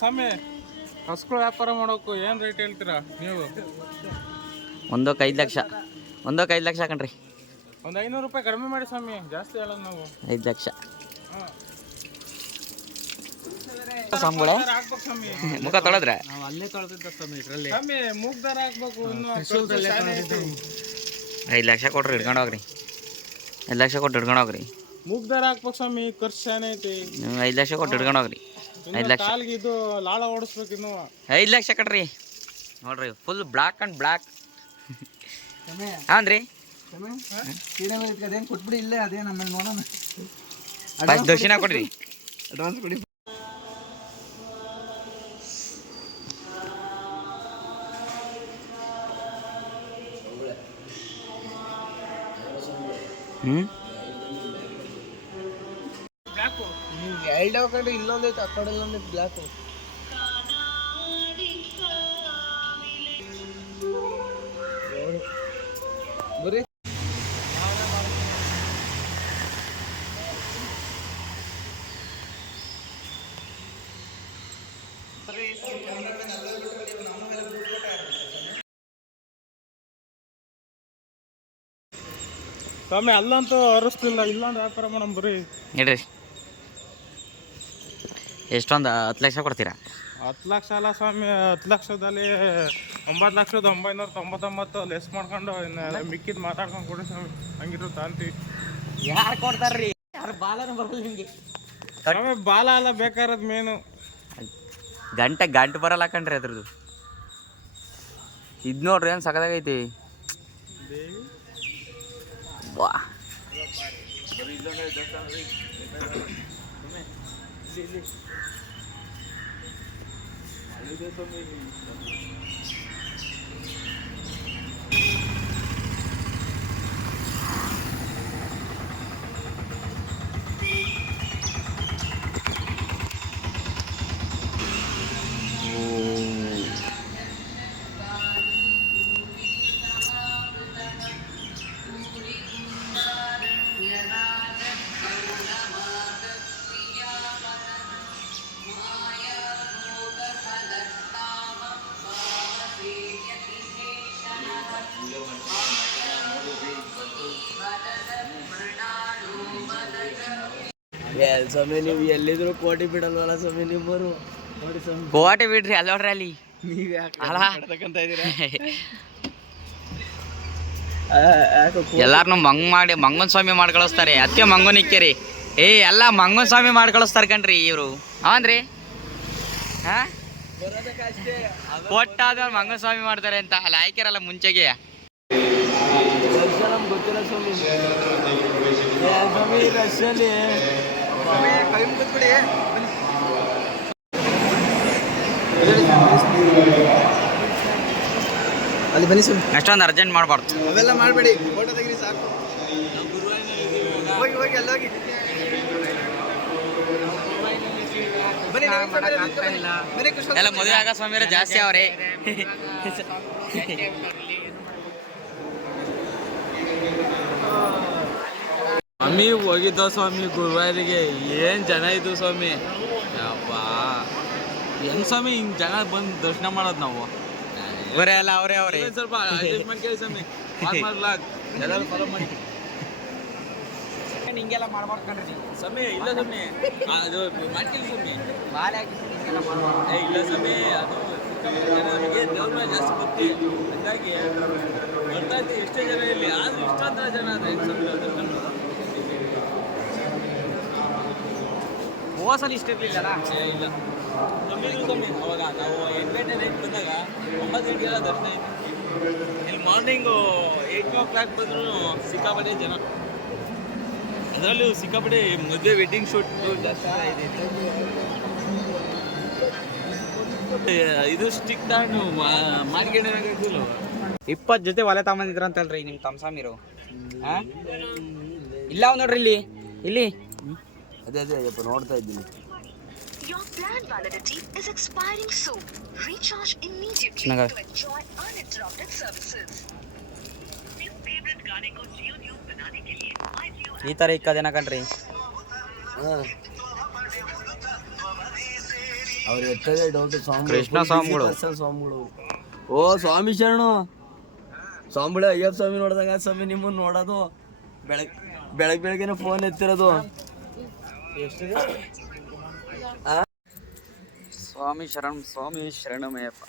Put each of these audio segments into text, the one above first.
ಸ್ವಾಮಿ ಹಸ್ಗಳು ವ್ಯಾಪಾರ ಮಾಡೋಕು ಏನು ರೇಟ್ ಹೇಳ್ತೀರಾ ನೀವು? ಒಂದಕ್ಕೆ 5 ಲಕ್ಷ, ಒಂದಕ್ಕೆ 5 ಲಕ್ಷ ಕಣ್ರಿ. ಒಂದು 500 ರೂಪಾಯಿ ಕಡಿಮೆ ಮಾಡಿ ಸ್ವಾಮಿ, ಜಾಸ್ತಿ ಹೇಳೋದು ನಾವು. 5 ಲಕ್ಷ ಸ್ವಾಮಿ. ಮುಖ ತೊಳೆದ್ರೆ ಅಲ್ಲೇ ತೊಳೆದಿದ್ದ ಸ್ವಾಮಿ, ಇದರಲ್ಲಿ ಸ್ವಾಮಿ ಮೂಗ್ದಾರ ಹಾಕ್ಬೇಕು. 5 ಲಕ್ಷ ಕೊಟ್ರಿ ಹಿಡ್ಕೊಂಡು ಹೋಗ್ರಿ. 5 ಲಕ್ಷ ಕೊಟ್ಟು ಹಿಡ್ಕೊಂಡು ಹೋಗ್ರಿ. ಮೂಗ್ದಾರ ಹಾಕ್ಬೇಕು ಸ್ವಾಮಿ, ಖರ್ಚು ಶಾನೆ ಐತಿ. 5 ಲಕ್ಷ ಕೊಟ್ಟು ಹಿಡ್ಕೊಂಡು ಹೋಗ್ರಿ. 5 ಲಕ್ಷ ಕಾಲ್ಗೆ ಇದು ಲಾಳ ಓಡಿಸ್ಬೇಕು ಇನ್ನು. 5 ಲಕ್ಷ ಕಟ್ರಿ ನೋಡ್ರಿ, ಫುಲ್ ಬ್ಲಾಕ್ ಅಂಡ್ ಬ್ಲಾಕ್. ಹಾನ್ರಿ ಕೊಟ್ಬಿಡಿ, ಇಲ್ಲೇ ಅದೇ ನಮ್ಮಲ್ಲಿ ನೋಡೋಣ. ದಕ್ಷಿಣ ಕೊಡ್ರಿ, ಅಡ್ವಾನ್ಸ್ ಕೊಡಿ. ಎರಡು ಕಡೆ ಇಲ್ಲೊಂದೈತೆ, ಆ ಕಡೆ ಇಲ್ಲೊಂದೈತೆ ಬ್ಲ್ಯಾಕು. ಬರೀ ಸ್ವಾಮಿ ಅಲ್ಲಂತೂ ಅರಸ್ತಿಲ್ಲ, ಇಲ್ಲೊಂದು ವ್ಯಾಪಾರ ಮಾಡೋಣ ಬರೀ. ಹೇಳ್ರಿ ಎಷ್ಟೊಂದು 10 ಲಕ್ಷ ಕೊಡ್ತೀರಾ? 10 ಲಕ್ಷ ಅಲ್ಲ ಸ್ವಾಮಿ, 10 ಲಕ್ಷದಲ್ಲಿ 9,999 ಲೆಸ್ ಮಾಡ್ಕೊಂಡು ಇನ್ನು ಮಿಕ್ಕಿದ್ ಮಾತಾಡ್ಕೊಂಡು ಕೊಡಿ ಸ್ವಾಮಿ. ಹಂಗಿರು ತಾಂತಿ ಯಾರು ಕೊಡ್ತಾರ್ರಿ? ಯಾರು ಬಾಲನ ಬರಲ್ಲ ನಿಮಗೆ ಸ್ವಾಮಿ. ಬಾಲ ಎಲ್ಲ ಬೇಕಾರದ್ ಮೇನು. ಗಂಟು ಬರಲ್ಲ ಕಣ್ರಿ ಅದ್ರದ್ದು. ಇದು ನೋಡ್ರಿ ಏನು ಸಖತ್ತಾಗೈತಿ. ವಾ ಸ್ವಾಮಿ, ನೀವು ಎಲ್ಲಿದ್ರು ಕೋಟಿ ಬಿಡಲ್ವಲ್ಲ ಸ್ವಾಮಿ ನಿಮ್ಮರು. ನೋಡಿ ಸ್ವಾಮಿ, ಕೋಟೆ ಬಿಡ್ರಿ ಅಲ್ಲಿ ನೋಡ್ರಿ, ಅಲ್ಲಿ ನೀವು ಯಾಕೆ ಅಲ್ಲ ಕಟ್ತಕ್ಕಂತ ಇದ್ದೀರಾ? ಎಲ್ಲಾರನು ಮಂಗನ ಸ್ವಾಮಿ ಮಾಡಿ ಕಳಿಸ್ತಾರೆ. ಅತ್ತೆ ಮಂಗನಿಕ್ಕೇರಿ ಎಲ್ಲ ಮಂಗನ ಸ್ವಾಮಿ ಮಾಡಿ ಕಳಿಸ್ತಾರೆ ಕಣ್ರಿ ಇವರು. ಹೌನ್ರಿ, ಹಾ ಕೊಟ್ಟಾದ ಮಂಗನ ಸ್ವಾಮಿ ಮಾಡ್ತಾರೆ ಅಂತ ಅಲ್ಲಿ ಆಯ್ಕೆರಲ್ಲ ಮುಂಚೆಗೆ. ಗೊತ್ತಿಲ್ಲ ಸ್ವಾಮಿ. ಸ್ವಾಮಿ ರಶಲ್ಲಿ ಕೈ ಮುಗಿದ್ಬಿಡಿ. ಅಲ್ಲಿ ಬನ್ನಿ ಸ್ವಾಮಿ. ಅಷ್ಟೊಂದು ಅರ್ಜೆಂಟ್ ಮಾಡಬಾರ್ದು. ಅವೆಲ್ಲ ಮಾಡಬೇಡಿ, ಫೋಟೋ ತೆಗೀರಿ ಸಾಕು. ಹೋಗಿ ಹೋಗಿ ಎಲ್ಲ ಹೋಗಿ ಬನ್ನಿ. ಬನ್ನಿ ಕೃಷ್ಣ. ಎಲ್ಲ ಮದುವೆ ಆಗ ಸ್ವಾಮಿ ಜಾಸ್ತಿ ಅವ್ರೆ. ಸ್ವಾಮಿ ಹೋಗಿದ್ದ ಸ್ವಾಮಿ ಗುರುವಾರಿಗೆ, ಏನು ಜನ ಇದ್ದು ಸ್ವಾಮಿ. ಅಪ್ಪ ಹೆಂಗ್ ಸ್ವಾಮಿ ಹಿಂಗ್ ಜನ ಬಂದು ದರ್ಶನ ಮಾಡೋದು ನಾವು? ಅವರೇ ಅಲ್ಲ, ಅವರೇ ಸ್ವಲ್ಪ ಅಡ್ಜಸ್ಟ್ಮೆಂಟ್ ಕೇಳಿ ಸ್ವಾಮಿ. ಎಲ್ಲರೂ ಫಾಲೋ ಮಾಡಿ ಹಿಂಗೆಲ್ಲ ಮಾಡ್ಬಾರ್ದು ಕಣ್ರಿ ಸ್ವಾಮಿ. ಇಲ್ಲ ಸ್ವಾಮಿ, ಅದು ಮಾಡ್ತೀವಿ ಸ್ವಾಮಿ. ಬಾಲೆ ಹಾಕಿಸಿ ಹಿಂಗೆಲ್ಲ ಮಾಡ್ಬಾರ್ದು. ಇಲ್ಲ ಸ್ವಾಮಿ, ಅದು ನಮಗೆ ದೇವ್ರ ಮೇಲೆ ಜಾಸ್ತಿ ಭಕ್ತಿ, ಹಂಗಾಗಿ ಬರ್ತಾ ಇತ್ತು. ಎಷ್ಟೇ ಜನ ಇಲ್ಲಿ, ಆದ್ರೂ ಇಷ್ಟೊಂದು ಜನ ಆದರೆ ಹೆಂಗ್ ಸ್ವಾಮಿ ದರ್ಶನ? ಹೋಸಲ್ಲಿ ಇಷ್ಟ ಇರಲಿಲ್ಲಲ್ಲ. ಇಲ್ಲ ನಮಗೂ ಸ್ವಾಮಿ, ಅವಾಗ ನಾವು 8 ಗಂಟೆ ನೈಟ್ ಬಂದಾಗ 9 ಗಂಟೆಗೆಲ್ಲ ದರ್ಶನ ಇತ್ತು. ಇಲ್ಲಿ ಮಾರ್ನಿಂಗು 8 o'clock ಬಂದರೂ ಸಿಕ್ಕಾಪಟ್ಟೆ ಜನ. ಅದರಲ್ಲೂ ಸಿಕ್ಕಾಪಟ್ಟೆ ಮದುವೆ ವೆಡ್ಡಿಂಗ್ ಶೂಟ್ ದರ್ಶನ ಇದೆ. ಇದು ಸ್ಟಿಕ್ ತಗೊಂಡು ಮಾಡ್ಕೊಂಡಿಲ್ಲ. 20 ಜೊತೆ ಒಲೆ ತಗೊಂಬಂದಿದ್ರಂತಲ್ರಿ ನಿಮ್ಮ ತಮ್ಸಾಮಿರು? ಹಾಂ ಇಲ್ಲ ಅವ್ ನೋಡ್ರಿ ಇಲ್ಲಿ ಇಲ್ಲಿ. ಅದೇ ಅಯ್ಯಪ್ಪ ನೋಡ್ತಾ ಇದ್ದೀನಿ. Your plan validity is expiring soon. Recharge immediately Nagar. to enjoy uninterrupted services. Your favorite गाने को जियो न्यूज़ बनाने के लिए MyJio ಈ ಥರ ಇಕ್ಕದೇನ ಕಣ್ರಿ. ಹಾಂ ಅವ್ರು ಎಷ್ಟೇ ಡೌಟ್ ಸ್ವಾಮಿ ಕೃಷ್ಣ ಸ್ವಾಮಿಗಳು. ಸ್ವಾಮಿಗಳು. ಓ ಸ್ವಾಮಿ ಶರಣು ಸ್ವಾಮಿಗಳೇ, ಅಯ್ಯಪ್ಪ ಸ್ವಾಮಿ ನೋಡಿದಾಗ ಸ್ವಾಮಿ ನಿಮ್ಮನ್ನು ನೋಡೋದು ಬೆಳಗ್ಗೆನೆ ಫೋನ್ ಎತ್ತಿರೋದು. ಸ್ವಾಮಿ ಶರಣಮಯ್ಯಪ್ಪ.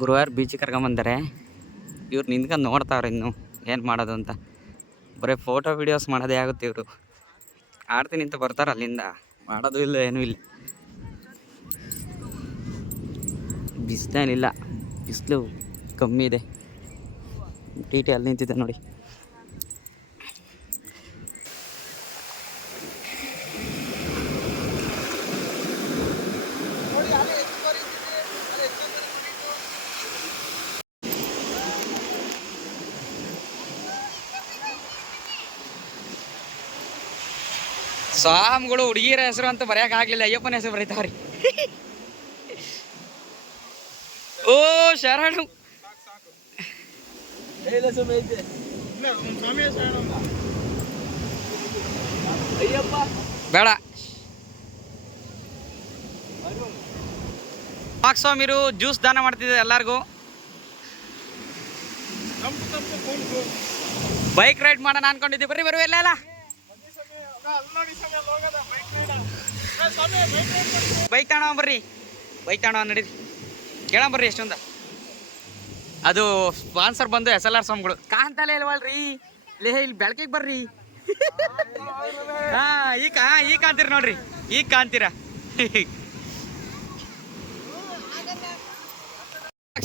ಗುರುವಾರ ಬೀಚಿಗೆ ಕರ್ಕೊಂಬಂದಾರೆ. ಇವ್ರು ನಿಂತ್ಕೊಂಡು ನೋಡ್ತಾವ್ರೆ ಇನ್ನು ಏನು ಮಾಡೋದು ಅಂತ. ಬರೀ ಫೋಟೋ ವಿಡಿಯೋಸ್ ಮಾಡೋದೇ ಆಗುತ್ತೆ ಇವರು. ಆಡ್ತೀನಿ ಅಂತ ಬರ್ತಾರೆ, ಅಲ್ಲಿಂದ ಮಾಡೋದು ಇಲ್ಲ, ಏನೂ ಇಲ್ಲ. ಬಿಸಿಲೇನಿಲ್ಲ, ಬಿಸಿಲು ಕಮ್ಮಿ ಇದೆ. ಟಿ ಟಿ ಅಲ್ಲಿ ನಿಂತಿದ್ದೆ ನೋಡಿ. ಸ್ವಾಮಿಗಳು ಹುಡುಗಿಯರ ಹೆಸರು ಅಂತ ಬರೆಯೋಕ್ಕಾಗಲಿಲ್ಲ, ಅಯ್ಯಪ್ಪನ ಹೆಸರು ಬರೀತಾವ್ರಿ. ಓ ಶರಣು. ಬೇಡ ಸ್ವಾಮಿರು ಜ್ಯೂಸ್ ದಾನ ಮಾಡ್ತಿದ್ದೆ ಎಲ್ಲಾರ್ಗು. ಬೈಕ್ ರೈಡ್ ಮಾಡೋಣ ಅನ್ಕೊಂಡಿದ್ದೆ. ಬರ್ರಿ ಬರ್ರಿ ಎಲ್ಲ ಬೈಕ್ ತಾಣ ಬರ್ರಿ, ಬೈಕ್ ತಾಣ ನಡೀರಿ, ಕೇಳ ಬರ್ರಿ ಎಷ್ಟೊಂದ. ಅದು ಸ್ಪಾನ್ಸರ್ ಬಂದು SLR ಸ್ವಾಮಿಗಳು. ಕಾಂತಲೇ ಇಲ್ವಲ್ರಿ, ಲೇ ಇಲ್ಲಿ ಬೆಳಕಿಗೆ ಬರ್ರಿ. ಹಾ ಈಗ ಕಾಣ್ತೀರ ನೋಡ್ರಿ, ಈಗ ಕಾಣ್ತೀರ.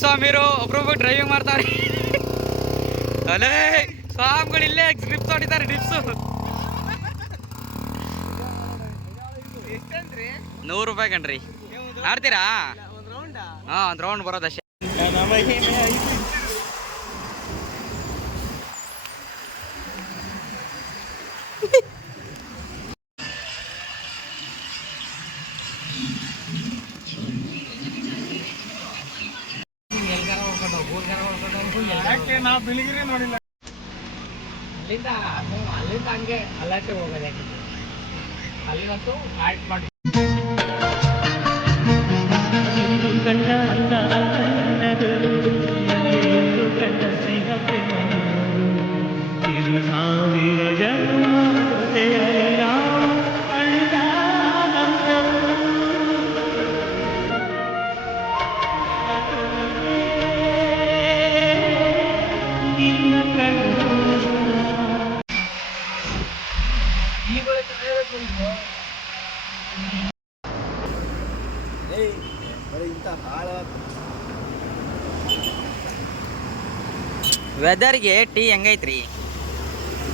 ಸ್ವಾಮಿರು ಒಬ್ರೊಬ್ಬ ಡ್ರೈವಿಂಗ್ ಮಾಡ್ತಾರೆ. ಅಲೇ ಸ್ವಾಮಿಗಳು ಇಲ್ಲೇ ಡ್ರಿಪ್ಸ್ ಹೊಡಿತಾರೆ, ಡ್ರಿಪ್ಸು. 100 ರೂಪಾಯಿ ಕಣ್ರಿ. ಆಡ್ತೀರಾ? ಹಾಂ, ಒಂದು ರೌಂಡ್ ಬರೋದಷ್ಟೇ. ನಾವು ಬೆಳಿಗ್ಗೆ ನೋಡಿಲ್ಲ. ಅಲ್ಲಿಂದ ಹಂಗೆ ಅಲ್ಲಕ್ಕೆ ಹೋಗೋದು. ಅಲ್ಲಿವತ್ತು ಆಯ್ತು ಮಾಡಿ ವೆದರ್ಗೆ ಟೀ ಹೆಂಗೈತ್ರಿ?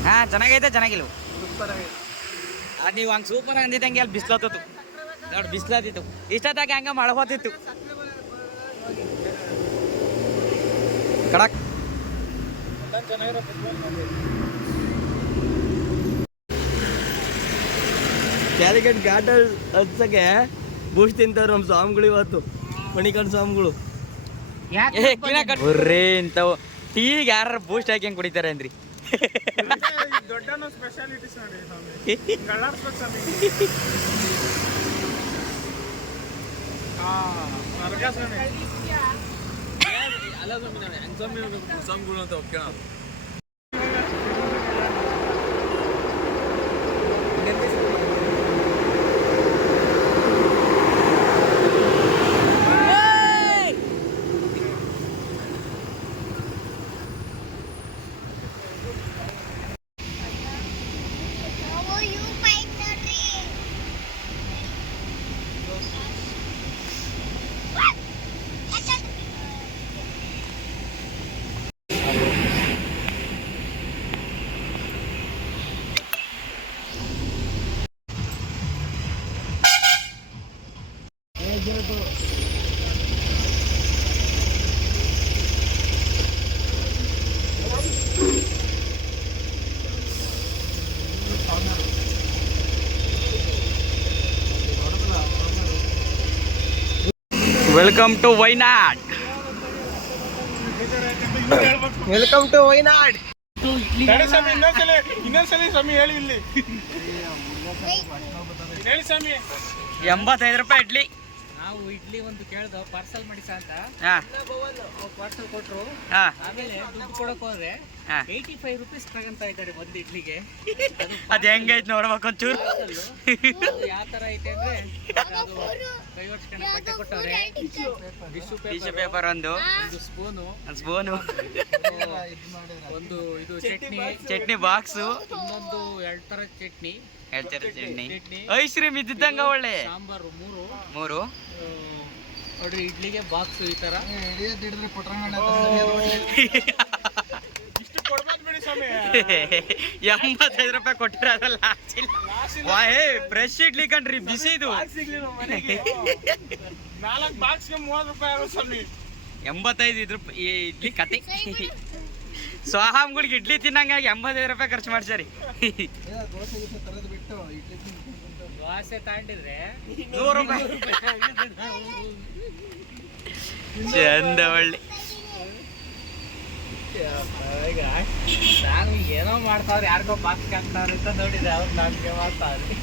ಹಾಂ, ಚೆನ್ನಾಗೈತೆ, ಚೆನ್ನಾಗಿಲ್ವ? ಅದು ನೀವು ಹಂಗೆ ಸೂಪರ್ ಅಂದಿದ್ದಂಗೆ ಅಲ್ಲಿ ಬಿಸ್ಲತ್ತಿತ್ತು ನೋಡಿ, ಬಿಸ್ಲತ್ತಿತ್ತು. ಇಷ್ಟೊತ್ತಾಗ ಹಂಗೆ ಮಳೆ ಹೋತಿತ್ತು ಕಡಕ್. ಕ್ಯಾರಿಕೆಟ್ ಘಾಟ ಹಚ್ಚಕ್ಕೆ ಬೂಸ್ಟ್ ತಿಂತಾವ್ರು ನಮ್ಮ ಸ್ವಾಮಿಗಳು ಇವತ್ತು, ಮಣಿಕಂಠ ಸ್ವಾಮಿಗಳು. ಬರ್ರಿ ಇಂಥವು ಟೀಗೆ ಯಾರು ಬೂಸ್ಟ್ ಹಾಕಿ ಹೆಂಗೆ ಕುಡಿತಾರೆ ಅಂದ್ರಿ? ಸ್ವಾಮಿಗಳು ಅಂತ ಕೇಳ. Welcome to Wayanad. Welcome to Wayanad. ಇನ್ನೊಂದ್ಸಲಿ ಸ್ವಾಮಿ ಹೇಳಿ ಇಲ್ಲಿ ಹೇಳಿ ಸ್ವಾಮಿ. 85 ರೂಪಾಯಿ ಇಡ್ಲಿ. ನಾವು ಇಡ್ಲಿ ಒಂದು ಕೇಳ್ದು ಪಾರ್ಸಲ್ ಮಾಡಿಸ ಅಂತ, ಹಾ ಪಾರ್ಸಲ್ ಕೊಟ್ರು. ಹಾ ಆಮೇಲೆ ದುಡ್ಡು ಕೊಡಕ್ ಹೋದ್ರೆ ಹಾ 85 ರುಪೀಸ್ ತಗೊಂತ ಇದ್ದಾರೆ ಒಂದು ಇಡ್ಲಿಗೆ. ಅದು ಹೆಂಗೈತೆ ನೋಡ್ಬೇಕು ಒಂಚೂರು. ಯಾವ ತರ ಐತೆ ಅಂದ್ರೆ ಅದು ಕೈ ಹೊಡ್ಸ್ಕೊಂಡು ಬಟ್ಟೆ ಕೊಟ್ಟವ್ರೆ. ಟಿಶ್ಯೂ ಟಿಶ್ಯೂ ಪೇಪರ್ ಒಂದು ಸ್ಪೂನು, ಸ್ಪೂನು, ಒಂದು ಇದು ಚಟ್ನಿ ಬಾಕ್ಸು, ಇನ್ನೊಂದು 2 ತರ ಚಟ್ನಿ, ಚಟ್ನಿ, ಐಸ್ ಕ್ರೀಮ್ ಇದ್ದಿದ್ದಂಗ ಒಳ್ಳೆ ಸಾಂಬಾರು 3 ನೋಡ್ರಿ. ಇಡ್ಲಿಗೆ ಬಾಕ್ಸ್ ಈ ತರ. ಇಷ್ಟು ಕೊಡ್ಬೋದು ಬಿಡಿ ಸ್ವಾಮಿ. 85 ರೂಪಾಯಿ ಕೊಟ್ಟಿರ ಅದಲ್ಲ ವಾಹೇ ಫ್ರೆಶ್ ಇಡ್ಲಿ ಕಣ್ರಿ, ಬಿಸಿ ಇದು. 4 ಬಾಕ್ಸ್ಗೆ 30 ರೂಪಾಯಿ ಆಗೋ ಸ್ವಾಮಿ. 85 ಇಡ್ಲಿ ಕತೆ. ಸ್ವಾಹಾಮ್ಗಳಿಗೆ ಇಡ್ಲಿ ತಿನ್ನಂಗಾಗಿ 85 ರೂಪಾಯಿ ಖರ್ಚು ಮಾಡ್ಸಾರಿ. ದೋಸೆ ತಗೊಂಡಿದ್ರೆ 100 ರೂಪಾಯಿ. ಚಂದ ಒಳ್ಳೆ. ನಾನು ಏನೋ ಮಾಡ್ತಾವ್ರೆ, ಯಾರಿಗೋ ಬಾಕ್ಸ್ ಹಾಕ್ತಾವ್ರೆ ಅಂತ ನೋಡಿದ್ರೆ ಅವ್ರು ನನ್ಗೆ ಮಾಡ್ತಾವ್ರೆ.